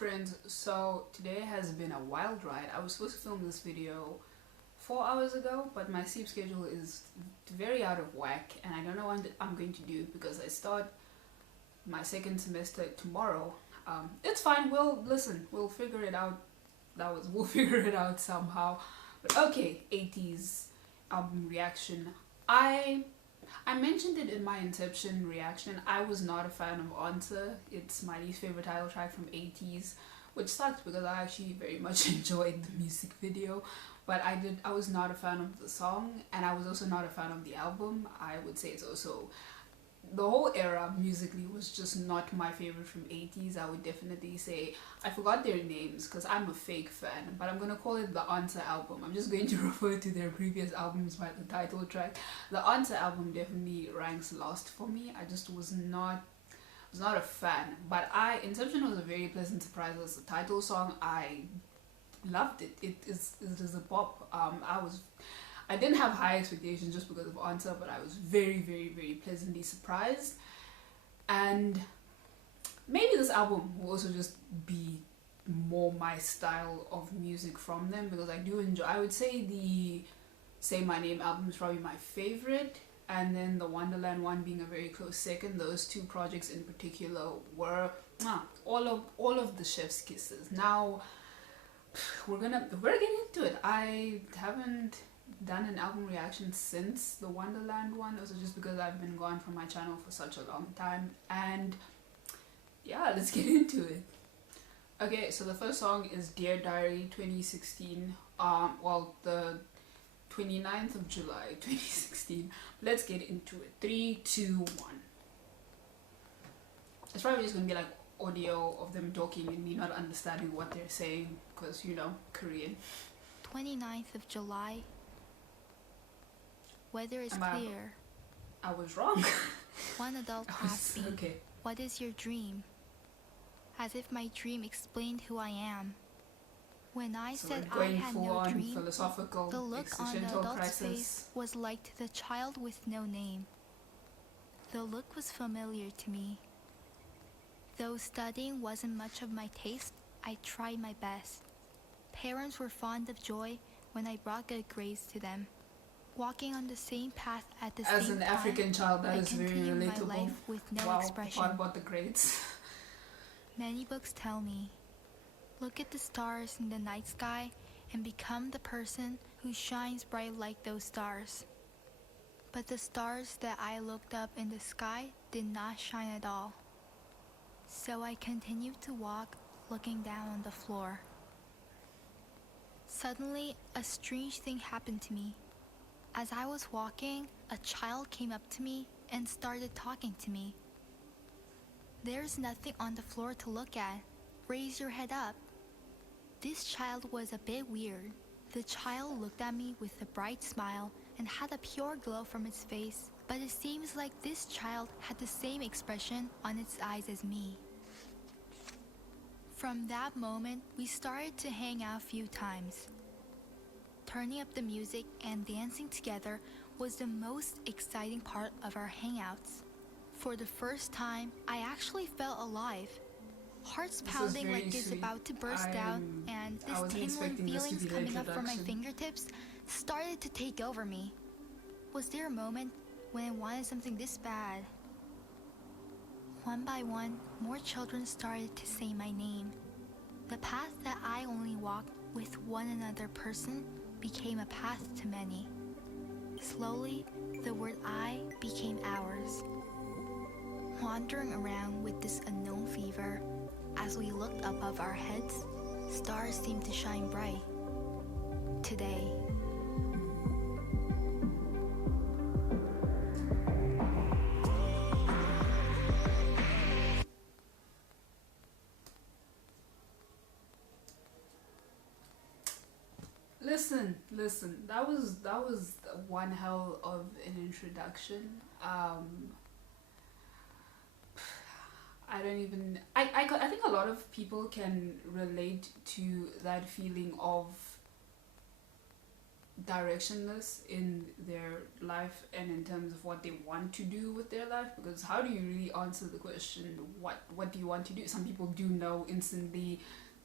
friends, so today has been a wild ride. I was supposed to film this video 4 hours ago, but my sleep schedule is very out of whack and I don't know what I'm going to do because I start my second semester tomorrow. It's fine, we'll figure it out. We'll figure it out somehow. But okay, Ateez album reaction. I mentioned it in my Inception reaction. I was not a fan of Answer. It's my least favorite title track from Ateez, which sucks because I actually very much enjoyed the music video. But I was not a fan of the song, and I was also not a fan of the album. I would say it's also, the whole era musically was just not my favorite from Ateez. I would definitely say, I forgot their names because I'm a fake fan, but I'm gonna call it the Answer album. I'm just going to refer to their previous albums by the title track. The Answer album definitely ranks last for me. I just was not a fan, but Inception was a very pleasant surprise as a title song. I loved it. It is a pop. I didn't have high expectations just because of Answer, but I was very, very, very pleasantly surprised. And maybe this album will also just be more my style of music from them, because I do enjoy, I would say the Say My Name album is probably my favorite, and then the Wonderland one being a very close second. Those two projects in particular were all of the chef's kisses. Now we're getting into it. I haven't done an album reaction since the Wonderland one, also just because I've been gone from my channel for such a long time. And yeah, let's get into it. Okay, so the first song is Dear Diary 2016, the 29th of July 2016. Let's get into it. 3, 2, 1. It's probably just gonna be like audio of them talking and me not understanding what they're saying, because you know, Korean. 29th of July. Weather is clear. I was wrong. One adult asked me, okay. What is your dream? As if my dream explained who I am. When I said I had no dream, the look on the adult's face was like the child with no name. The look was familiar to me. Though studying wasn't much of my taste, I tried my best. Parents were fond of joy when I brought good grades to them. Walking on the same path at the same time, as an African child, that is very relatable. My life with no wow, expression. What about the grades? Many books tell me, look at the stars in the night sky and become the person who shines bright like those stars. But the stars that I looked up in the sky did not shine at all. So I continued to walk, looking down on the floor. Suddenly, a strange thing happened to me. As I was walking, a child came up to me and started talking to me. There's nothing on the floor to look at. Raise your head up. This child was a bit weird. The child looked at me with a bright smile and had a pure glow from its face, but it seems like this child had the same expression on its eyes as me. From that moment, we started to hang out a few times. Turning up the music and dancing together was the most exciting part of our hangouts. For the first time, I actually felt alive. Hearts pounding like it's about to burst out, and this tingling feelings coming up from my fingertips started to take over me. Was there a moment when I wanted something this bad? One by one, more children started to say my name. The path that I only walked with one another person became a path to many. Slowly, the word I became ours. Wandering around with this unknown fever, as we looked above our heads, stars seemed to shine bright. Today. Listen, that was one hell of an introduction. I think a lot of people can relate to that feeling of directionless in their life and in terms of what they want to do with their life, because how do you really answer the question, what do you want to do? Some people do know instantly,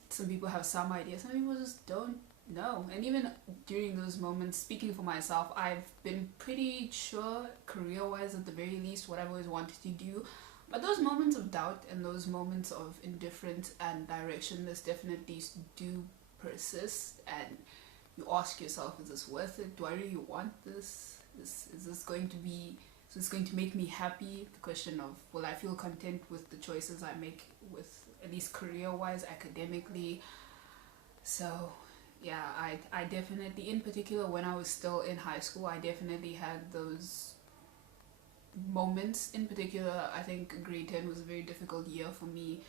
some people have some idea, some people just don't know. And even during those moments, speaking for myself, I've been pretty sure, career wise at the very least, what I've always wanted to do. But those moments of doubt and those moments of indifference and directionless definitely do persist, and you ask yourself, is this worth it? Do I really want this? Is this going to be, is this going to make me happy? The question of, will I feel content with the choices I make, with at least career wise, academically? So yeah, I definitely, in particular when I was still in high school, I definitely had those moments. In particular, I think grade 10 was a very difficult year for me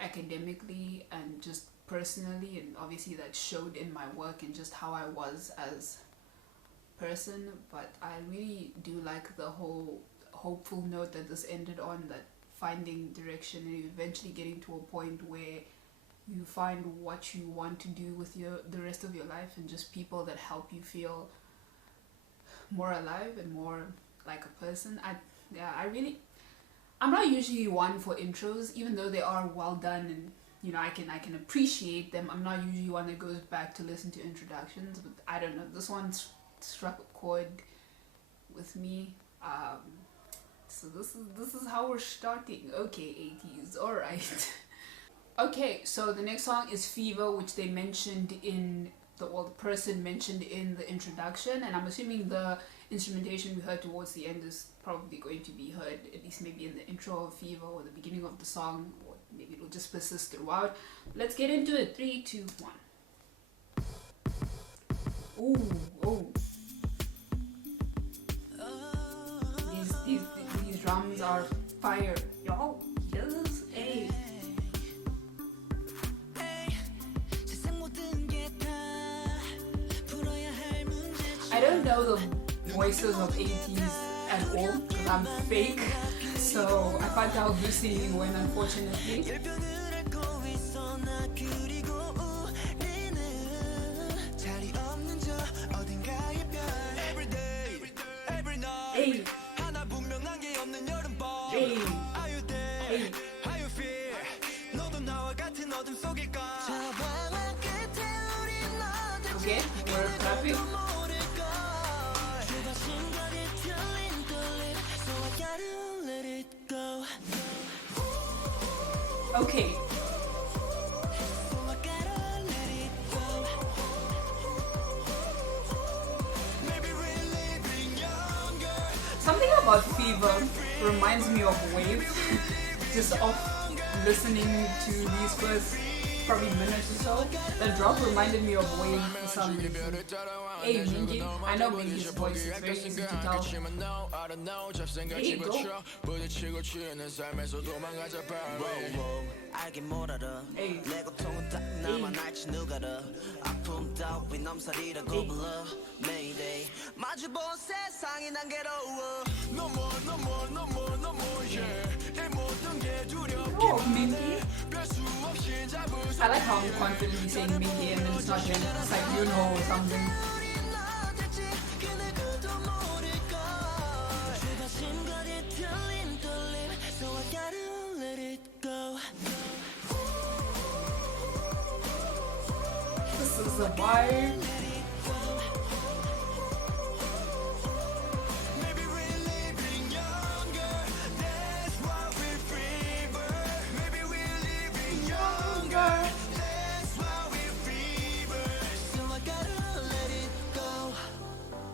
academically and just personally, and obviously that showed in my work and just how I was as person. But I really do like the whole hopeful note that this ended on, that finding direction and eventually getting to a point where you find what you want to do with the rest of your life, and just people that help you feel more alive and more like a person. I'm not usually one for intros, even though they are well done and you know I can appreciate them. I'm not usually one that goes back to listen to introductions, but I don't know, this one struck a chord with me. So this is how we're starting. Okay, Ateez, all right. Okay, so the next song is Fever, which they mentioned in the person mentioned in the introduction, and I'm assuming the instrumentation we heard towards the end is probably going to be heard at least maybe in the intro of Fever or the beginning of the song, or maybe it'll just persist throughout. Let's get into it. 3, 2, 1. Ooh. These drums are fire, y'all. Yes, hey. I don't know the voices of Ateez at all because I'm fake, so I can't tell who's singing when, unfortunately. Hey. Okay, we're clapping. Okay. Something about Fever reminds me of Wave, just off listening to these first probably minutes or so. The drop reminded me of Wave for some reason. Hey Mingy, I know Mingy's voice, it's very easy to tell. There you go. Hey. Oh, Mingy. I like how I'm confidently saying Mingy and then it's not him. It's like you know or something. This is a vibe.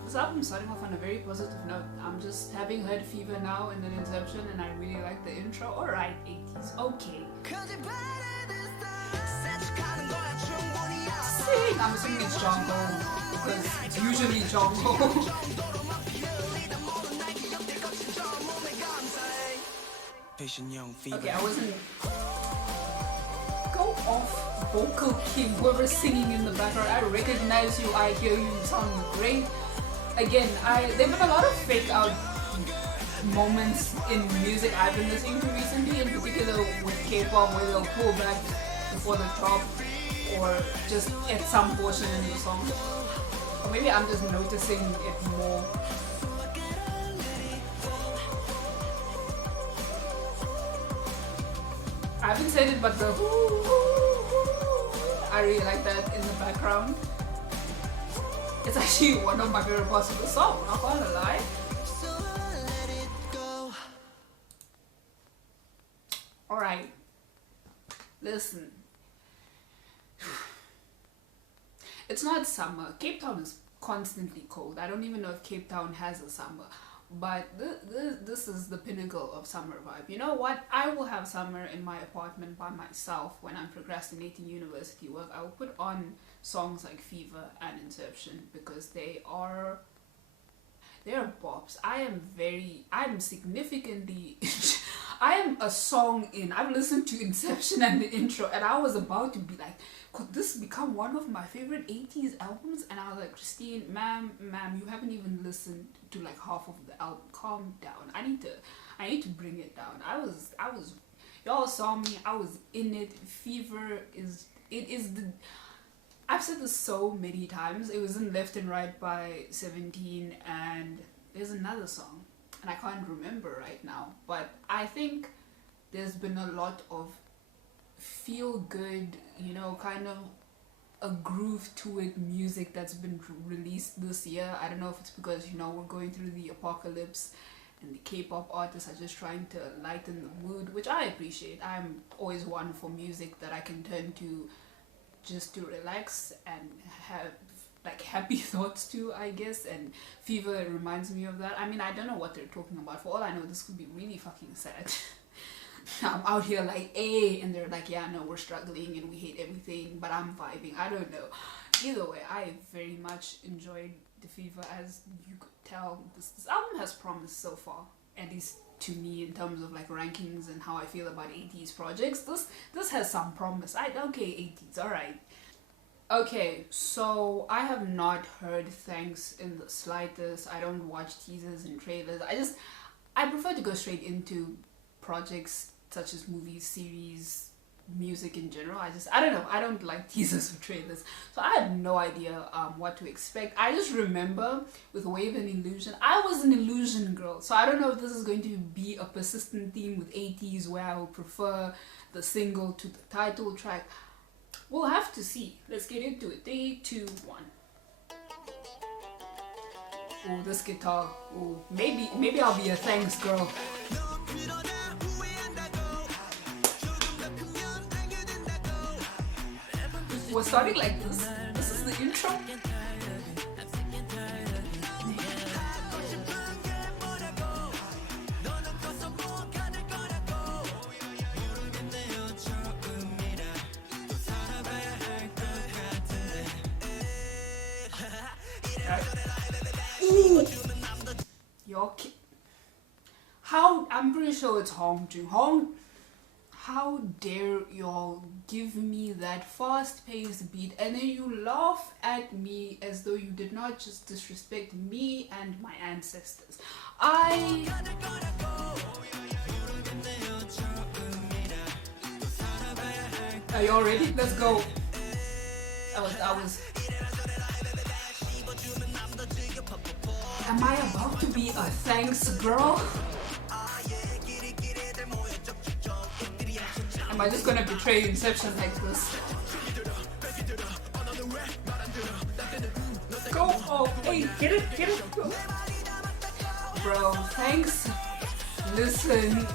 This album starting off on a very positive note. I'm just having heard Fever now and then Inception, and I really like the intro. Alright, Ateez, okay. Sing! I'm assuming it's Jongho, because it's usually Jongho. Okay, I wasn't... Go off, vocal king, whoever's singing in the background. I recognize you, I hear you, you sound great. Again, there've been a lot of fake out moments in music I've been listening to recently, in particular with K-pop, where they'll pull back before the drop or just at some portion in the song. Or maybe I'm just noticing it more. I haven't said it, but the I really like that in the background. It's actually one of my favorite parts of the song, not gonna lie. Alright, listen. It's not summer. Cape Town is constantly cold. I don't even know if Cape Town has a summer. But this is the pinnacle of summer vibe. You know what? I will have summer in my apartment by myself when I'm procrastinating university work. I will put on songs like Fever and Inception because they're bops. I'm significantly I am a song in. I've listened to Inception and the intro and I was about to be like, could this become one of my favorite Ateez albums? And I was like, Christine, ma'am, you haven't even listened to like half of the album. Calm down. I need to bring it down. I was y'all saw me, I was in it. Fever is the I've said this so many times. It was in Left and Right by 17 and there's another song and I can't remember right now. But I think there's been a lot of feel good, you know, kind of a groove to it music that's been released this year. I don't know if it's because, you know, we're going through the apocalypse and the K-pop artists are just trying to lighten the mood, which I appreciate. I'm always one for music that I can turn to just to relax and have like happy thoughts to, I guess, and Fever reminds me of that. I mean, I don't know what they're talking about. For all I know, this could be really fucking sad. I'm out here like, and they're like, yeah, no, we're struggling and we hate everything, but I'm vibing. I don't know. Either way, I very much enjoyed the Fever. As you could tell, this album has promised so far, at least to me, in terms of like rankings and how I feel about Ateez projects. This has some promise. Okay, Ateez, alright. Okay, so I have not heard thanks in the slightest. I don't watch teasers and trailers. I prefer to go straight into projects such as movies, series, music in general. I don't know. I don't like teasers or trailers. So I have no idea what to expect. I just remember with Wave and Illusion, I was an Illusion girl. So I don't know if this is going to be a persistent theme with Ateez where I will prefer the single to the title track. We'll have to see. Let's get into it. 3, 2, 1. Oh, this guitar. Oh, maybe I'll be a thanks girl. We're starting like this. This is the intro. Ooh. I'm pretty sure it's Hong Jun. How dare y'all give me that fast-paced beat and then you laugh at me as though you did not just disrespect me and my ancestors. Are y'all ready? Let's go. Am I about to be a thanks girl? Am I just gonna betray Inception like this? Go! Oh, hey, get it, go! Bro, thanks. Listen.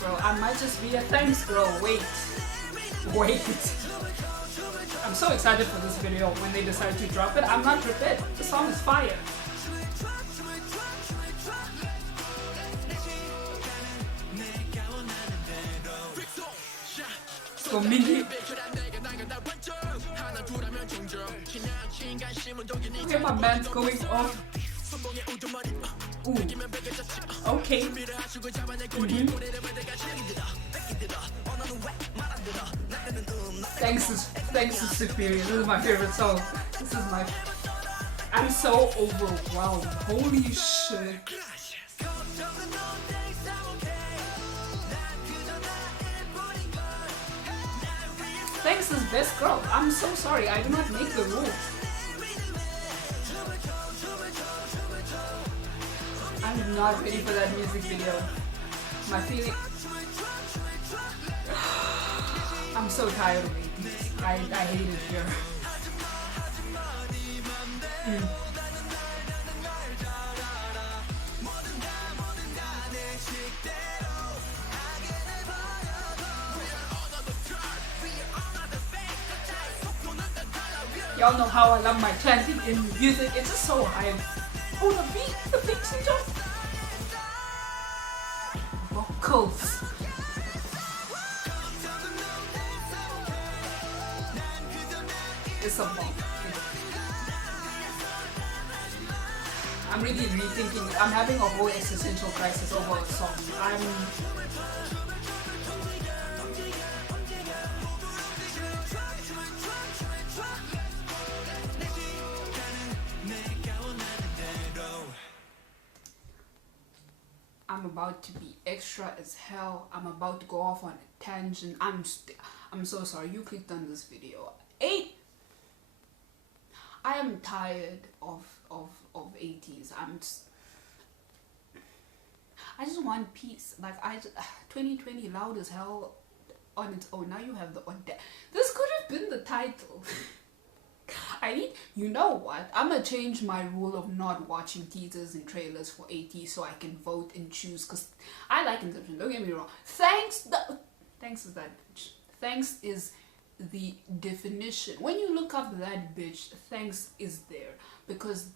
Bro, I might just be a thanks girl. Wait. I'm so excited for this video when they decide to drop it. I'm not prepared. The song is fire. So Mindy. Okay, my man's going off. Ooh. Okay. Thanks to Superior. This is my favorite song. I'm so overwhelmed. Holy shit. his best girl. I'm so sorry, I do not make the rules. I'm not ready for that music video. My feeling... I'm so tired of it. I hate it here. Y'all know how I love my chanting in music. It's just so hype. Oh, the pixie jump. Vocals. It's a bomb. I'm really rethinking. I'm having a whole existential crisis over a song. I'm about to be extra as hell. I'm about to go off on a tangent. I'm so sorry you clicked on this video. I am tired of Ateez. I just want peace. Like 2020 loud as hell on its own. Now you have the this could have been the title. You know what? I'm gonna change my rule of not watching teasers and trailers for Ateez so I can vote and choose, because I like Inception, don't get me wrong. Thanks is that bitch. Thanks is the definition. When you look up that bitch, thanks is there, because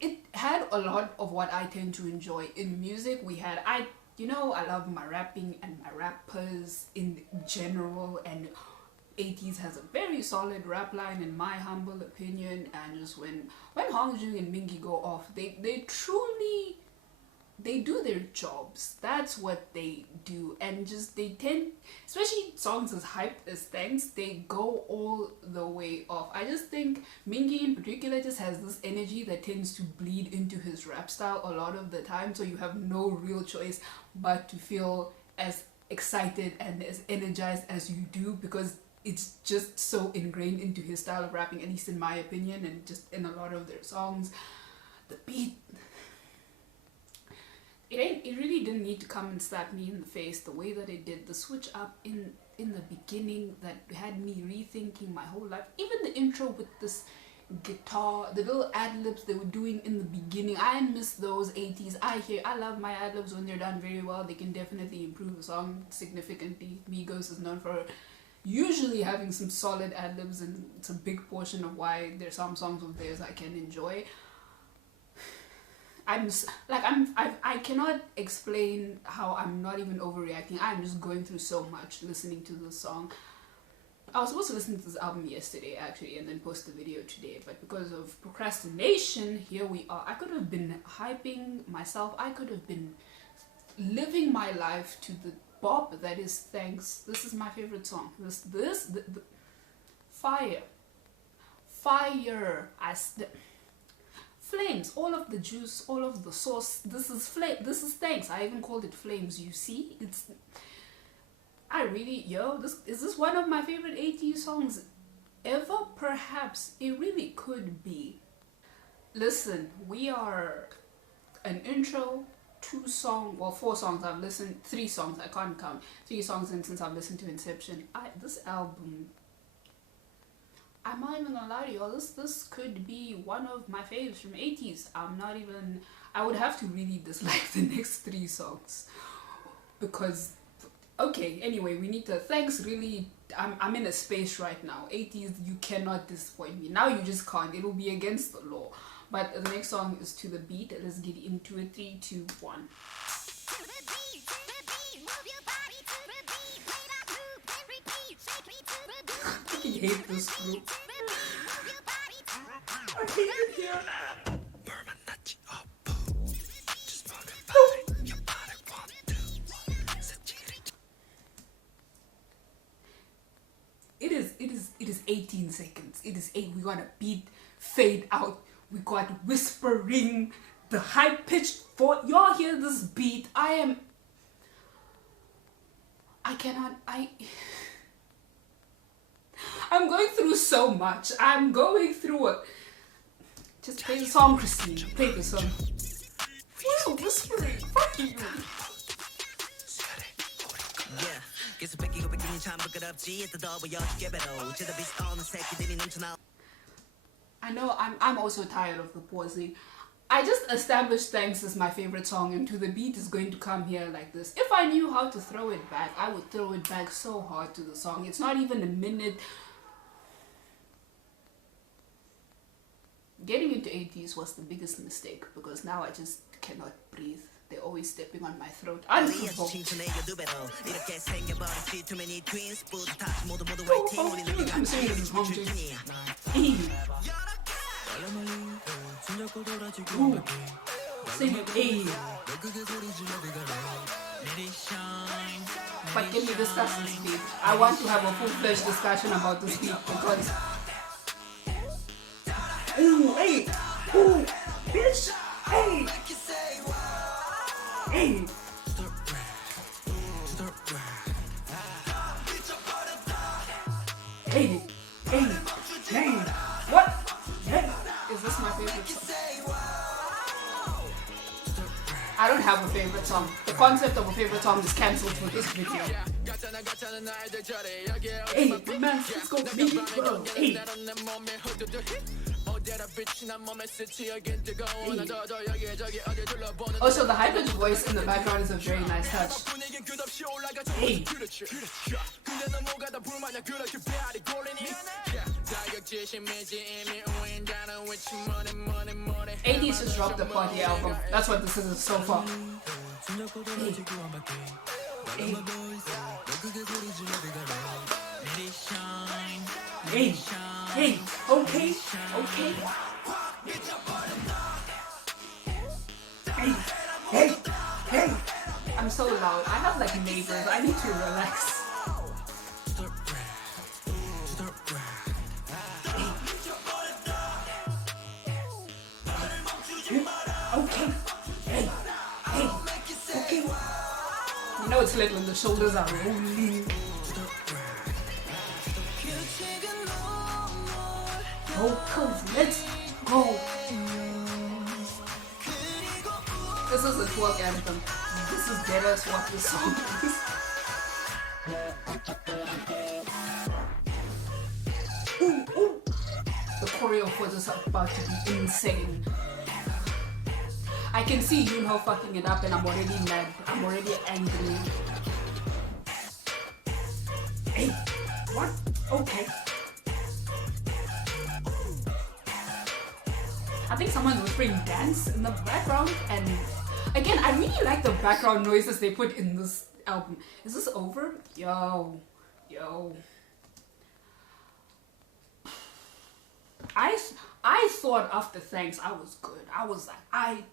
it had a lot of what I tend to enjoy in music. I love my rapping and my rappers in general, and Ateez has a very solid rap line in my humble opinion. And just when Hongjung and Mingi go off, they truly do their jobs. That's what they do. And just they tend, especially songs as hyped as Thanks, they go all the way off. I just think Mingi in particular just has this energy that tends to bleed into his rap style a lot of the time, so you have no real choice but to feel as excited and as energized as you do, because it's just so ingrained into his style of rapping, at least in my opinion, and just in a lot of their songs. The beat, it really didn't need to come and slap me in the face the way that it did. The switch up in the beginning that had me rethinking my whole life. Even the intro with this guitar, the little ad-libs they were doing in the beginning, I miss those. Ateez, I love my ad-libs when they're done very well. They can definitely improve a song significantly. Migos is known for usually having some solid ad-libs, and it's a big portion of why there's some songs of theirs I can enjoy. I cannot explain how I'm not even overreacting. I'm just going through so much listening to this song. I was supposed to listen to this album yesterday actually, and then post the video today, but because of procrastination, here we are. I could have been hyping myself. I could have been living my life to the bop that is Thanks. This is my favorite song. The fire. Flames, all of the juice, all of the sauce. This is Thanks. I even called it Flames. You see, is this one of my favorite Ateez songs ever? Perhaps it really could be. Listen, we are an intro, 4 songs I've listened, 3 songs, I can't count, 3 songs in since I've listened to Inception. This album, I'm not even gonna lie to y'all, this could be one of my faves from Ateez. I would have to really dislike the next 3 songs, because, okay, anyway, we need to, Thanks really, I'm in a space right now. Ateez, you cannot disappoint me. Now you just can't, it'll be against the law. But the next song is To The Beat. Let's get into it. 3, 2, 1. I hate this group. I hate it here. It is 18 seconds. It is 8. We got a beat, fade out. We got whispering, the high pitched voice. Y'all hear this beat? I'm going through so much. I'm going through it. Just play the song, Christine. Play the song. Who's whispering? Fuck you. I know I'm also tired of the pausing. I just established thanks as my favorite song, and To The Beat is going to come here like this. If I knew how to throw it back, I would throw it back so hard to the song. It's not even a minute. Getting into Ateez was the biggest mistake because now I just cannot breathe. They're always stepping on my throat. Unprovoked. I'm saying this is home too. Sing it, But can we discuss this beat? I want to have a full-fledged discussion about this beat because ooh, hey, ooh, bitch, hey, hey. Hey, hey, hey, what? Hey. Is this my favorite song? I don't have a favorite song. The concept of a favorite song is cancelled for this video. Hey, man, let's go, baby, bro. Hey. Also, the high-pitched voice in the background is a very nice touch. Hey. Ateez just dropped the party album. That's what this is so far. Hey. Hey, okay, okay. Hey, hey, hey. I'm so loud. I have like neighbors. I need to relax. Okay. Hey, hey, okay. You know it's late when the shoulders are rolling. Vocals, let's go. This is a twerk anthem. This is dead as what this song is. Ooh, ooh. The choreo for this is about to be insane. I can see Yoonho fucking it up and I'm already mad. I'm already angry. Hey, what? Okay. I think someone's whispering dance in the background, and again, I really like the background noises they put in this album. Is this over? Yo. I thought after Thanks I was good. I was like,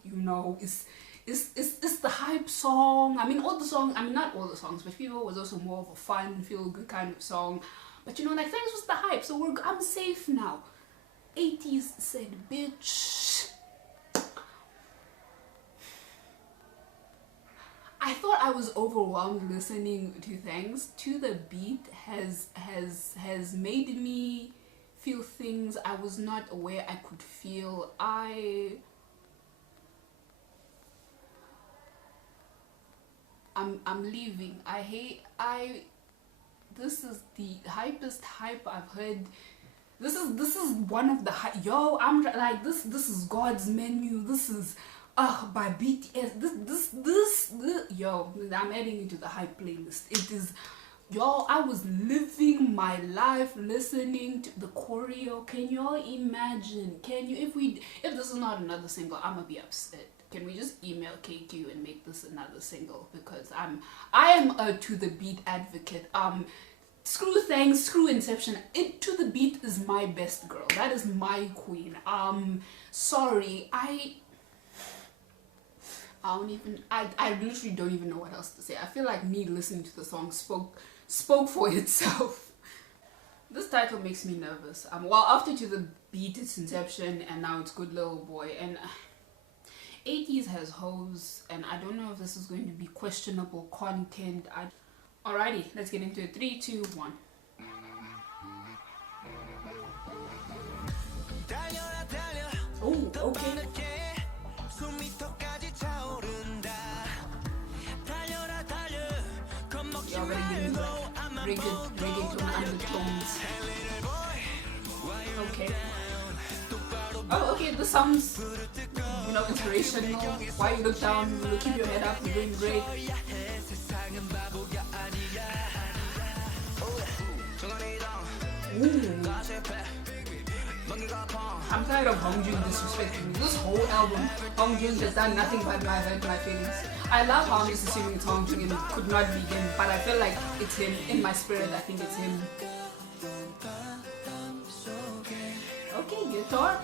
it's the hype song. I mean, all the songs, I mean, not all the songs, but Fever was also more of a fun, feel-good kind of song. But you know, like, Thanks was the hype, so I'm safe now. Ateez said, bitch. I thought I was overwhelmed listening to Thanks. To The Beat has made me feel things I was not aware I could feel. I'm leaving. This is the hypest hype I've heard. This is one of the I'm like this is God's menu. This is by BTS. This I'm adding it to the hype playlist. It is I was living my life listening to the choreo. Can y'all imagine? Can you, if this is not another single, I'm gonna be upset. Can we just email KQ and make this another single? Because I am a To The Beat advocate. Screw Thanks, screw Inception. To The Beat is my best girl. That is my queen. Sorry, I literally don't even know what else to say. I feel like me listening to the song spoke for itself. This title makes me nervous. Well, after To The Beat, it's Inception, and now it's Good Little Boy, and Ateez has hoes, and I don't know if this is going to be questionable content. Alrighty, let's get into it. 3, 2, 1. Okay. You already giving me like reggaeton undertones. Okay. Oh, okay, this sounds, inspirational. Why you look down, you keep your head up, you're doing great. Ooh. I'm tired of Hongjun disrespecting me. This whole album, Hongjun has done nothing but hurt my feelings. I love how I'm just assuming it's Hongjun and it could not be him, but I feel like it's him. In my spirit, I think it's him. Okay, guitar.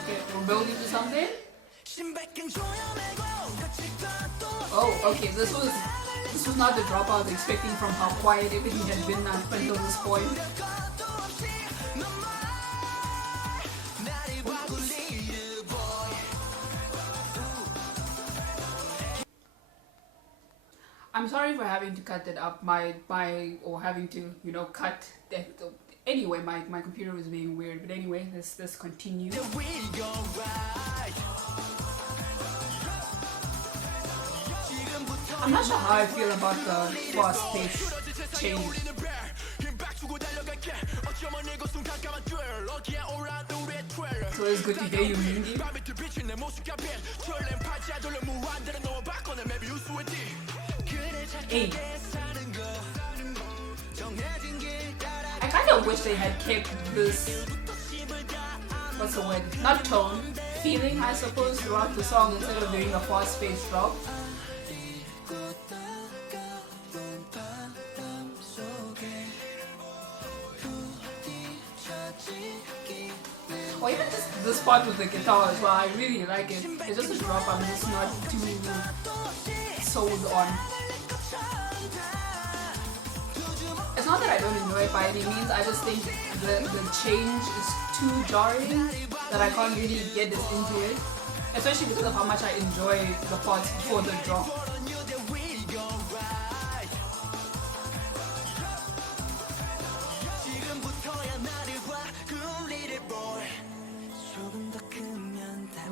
Okay, we're building to something. Oh, okay, this was not the drop I was expecting from how quiet everything had been up until this point. I'm sorry for having to cut it up, or having to, cut that. Anyway, my computer was being weird, but anyway, let's continue. I'm not sure how I feel about the fast pace change. So it's good to hear you, Mindy. Hey. I kind of wish they had kept this, what's the word, not tone, feeling I suppose throughout the song instead of doing a fast paced drop. Or even just this part with the guitar as well, I really like it. It's just a drop I'm just not too sold on. It's not that I don't enjoy it by any means, I just think the change is too jarring that I can't really get this into it. Especially because of how much I enjoy the parts before the drop.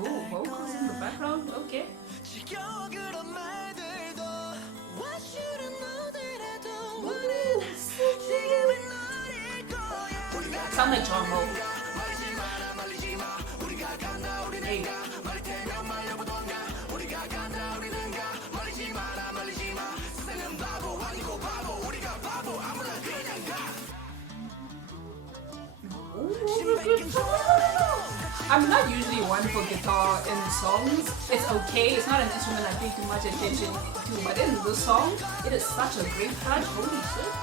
Ooh, vocals in the background? Okay. Sound like John Ho. Hey. I'm not usually one for guitar in songs. It's okay, it's not an instrument I pay too much attention to, but in this song, it is such a great touch. Holy shit.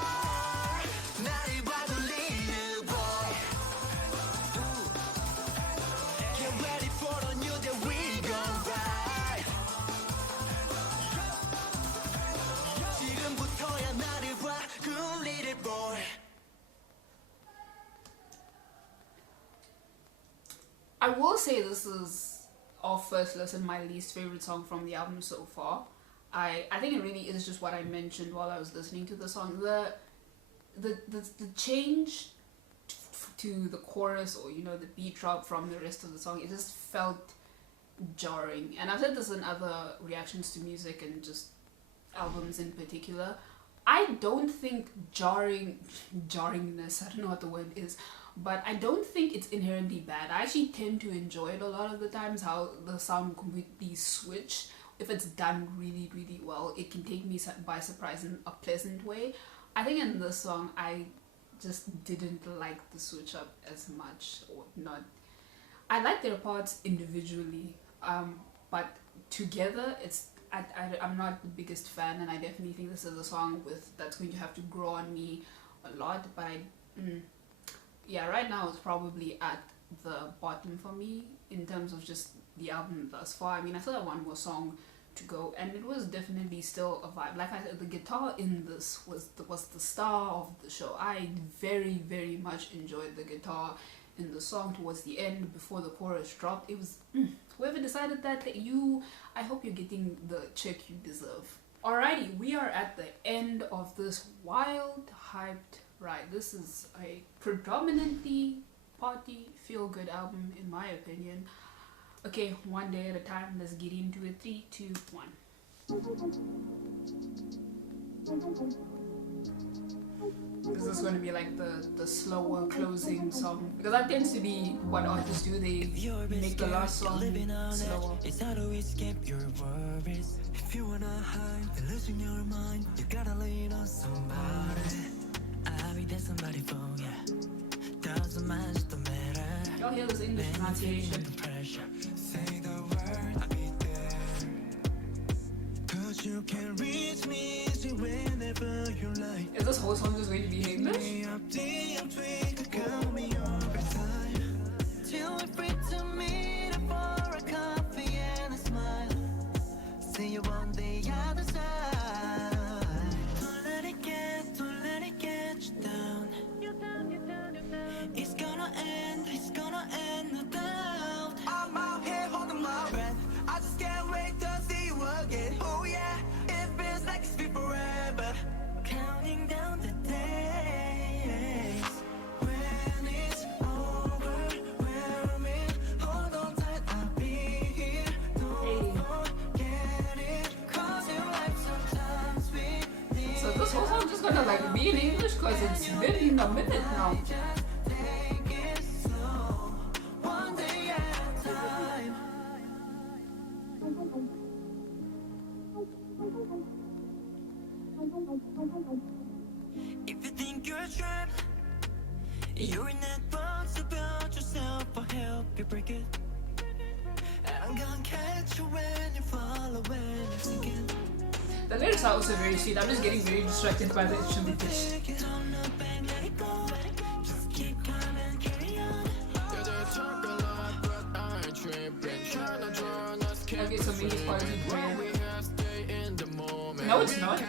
I will say this is, off first listen, my least favorite song from the album so far. I think it really is just what I mentioned while I was listening to the song. The change to the chorus, or the beat drop from the rest of the song, it just felt jarring. And I've said this in other reactions to music and just albums in particular. I don't think jaringness, I don't know what the word is, but I don't think it's inherently bad. I actually tend to enjoy it a lot of the times, how the sound completely switch. If it's done really, really well, it can take me by surprise in a pleasant way. I think in this song, I just didn't like the switch up as much, or not. I like their parts individually, but together, I'm not the biggest fan, and I definitely think this is a song that's going to have to grow on me a lot, but yeah, right now it's probably at the bottom for me in terms of just the album thus far. I mean, I still have one more song to go, and it was definitely still a vibe. Like I said, the guitar in this was the star of the show. I very, very much enjoyed the guitar in the song towards the end before the chorus dropped. It was whoever decided that, I hope you're getting the check you deserve. Alrighty, we are at the end of this wild, hyped ride. This is a predominantly party feel-good album in my opinion. Okay, one day at a time. Let's get into it. 3, 2, 1. This is going to be like the slower closing song, because that tends to be what artists do. They make the last song slower. It's how to escape your worries. If you wanna hide, then losing your mind, you gotta lean on somebody. I'll be there somebody for ya. Doesn't matter, just don't matter. Y'all hear this English pronunciation? Say the word, I'll be there. Cause you can reach me easy whenever you like. Is this whole song just going to be in English? Call me over time. Till we're free to meet up for a coffee and a smile. See you on the other side. Don't let it get you down. It's gonna end, no doubt. I'm out here holding my breath. I just can't wait to see you again. Oh yeah, it feels like it's been forever. Counting down the days. When it's overwhelming, hold on tight, I'll be here. Don't forget it. 'Cause in life sometimes we need. So this whole song just gonna like be in English because it's been a minute now. If you think you're trapped, you're in that box about yourself. I'll help you break it. I'm gonna catch you when you fall away. The lyrics are also very sweet. I'm just getting very distracted by the instrumentation. Just keep coming, carry on. Okay, so maybe it's part of the brand. No, it's not.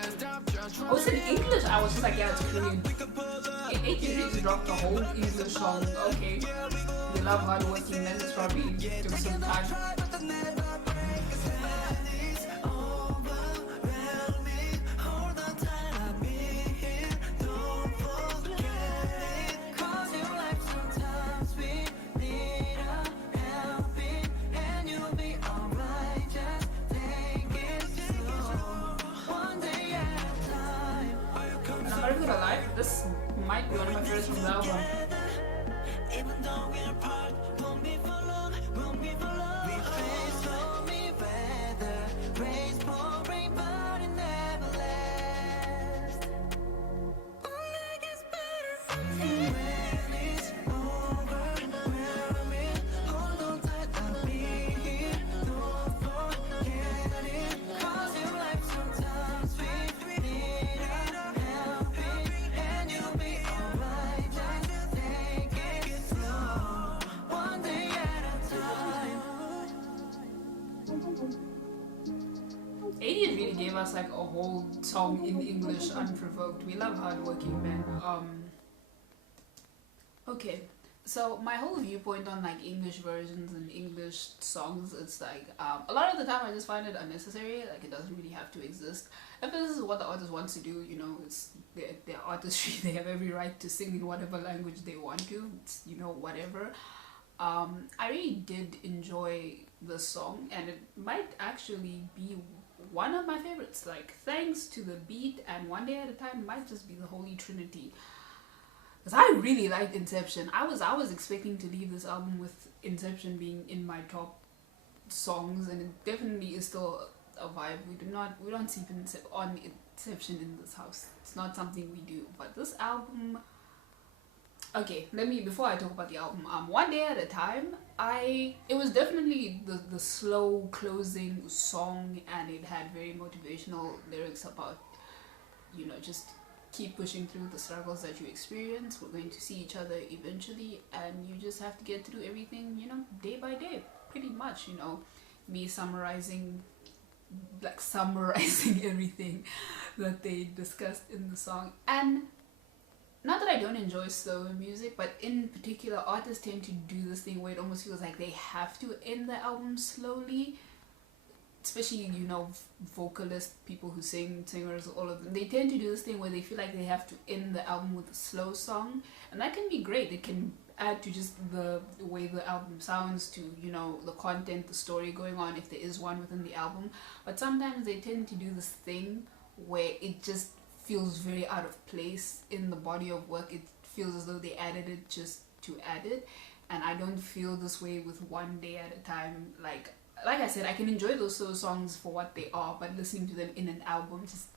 Oh, it's in English. I was just like, yeah, it's Korean. Ateez dropped the whole English song. Okay. We love hardworking men. It's probably took some time. This might be one of my favorites from the album. Even though we're apart, won't be for long, won't be for long. We face stormy weather, rains pouring, but it never lasts. Only gets better. When it's overwhelming, hold on tight, I'll be here. Don't forget it. 'Cause in life sometimes we need a helping. Ateez really gave us like a whole song in English unprovoked. We love hardworking men. Okay, so my whole viewpoint on like English versions and English songs, it's like a lot of the time I just find it unnecessary. Like it doesn't really have to exist. If this is what the artist wants to do, you know, it's their artistry. They have every right to sing in whatever language they want to. It's, you know, whatever. I really did enjoy the song, and it might actually be one of my favorites. Like thanks to the beat and One Day at a Time might just be the holy trinity. Because I really liked Inception. I was expecting to leave this album with Inception being in my top songs, and it definitely is still a vibe. We don't see on Inception in this house. It's not something we do. But this album, okay, before I talk about the album, One Day at a Time, it was definitely the slow closing song, and it had very motivational lyrics about, you know, just keep pushing through the struggles that you experience. We're going to see each other eventually, and you just have to get through everything, you know, day by day, pretty much. You know, me summarizing everything that they discussed in the song. And not that I don't enjoy slower music, but in particular artists tend to do this thing where it almost feels like they have to end the album slowly, especially, you know, vocalists, people who sing, singers, all of them. They tend to do this thing where they feel like they have to end the album with a slow song, and that can be great. It can add to just the way the album sounds, to, you know, the content, the story going on, if there is one within the album. But sometimes they tend to do this thing where it just feels very out of place in the body of work. It feels as though they added it just to add it, and I don't feel this way with One Day at a Time. Like I said, I can enjoy those songs for what they are, but listening to them in an album just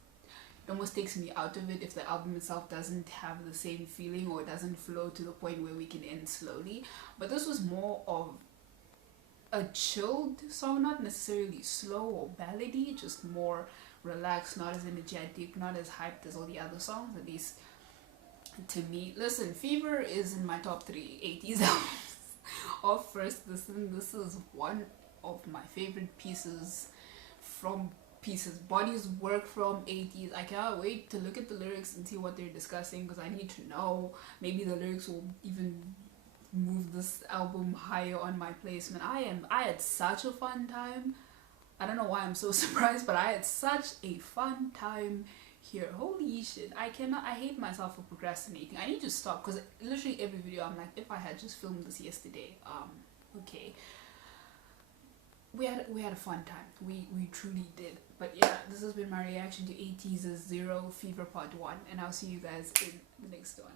almost takes me out of it if the album itself doesn't have the same feeling, or doesn't flow to the point where we can end slowly. But this was more of a chilled song, not necessarily slow or ballady, just more relaxed, not as energetic, not as hyped as all the other songs, at least to me. Listen, Fever is in my top 3 Ateez albums of first listen. This is one of my favorite bodies work from Ateez. I cannot wait to look at the lyrics and see what they're discussing, because I need to know. Maybe the lyrics will even move this album higher on my placement. I had such a fun time. I don't know why I'm so surprised, but I had such a fun time here. Holy shit. I hate myself for procrastinating. I need to stop, because literally every video I'm like, if I had just filmed this yesterday. Okay. We had a fun time. We truly did. But yeah, this has been my reaction to Ateez's Zero Fever Part 1, and I'll see you guys in the next one.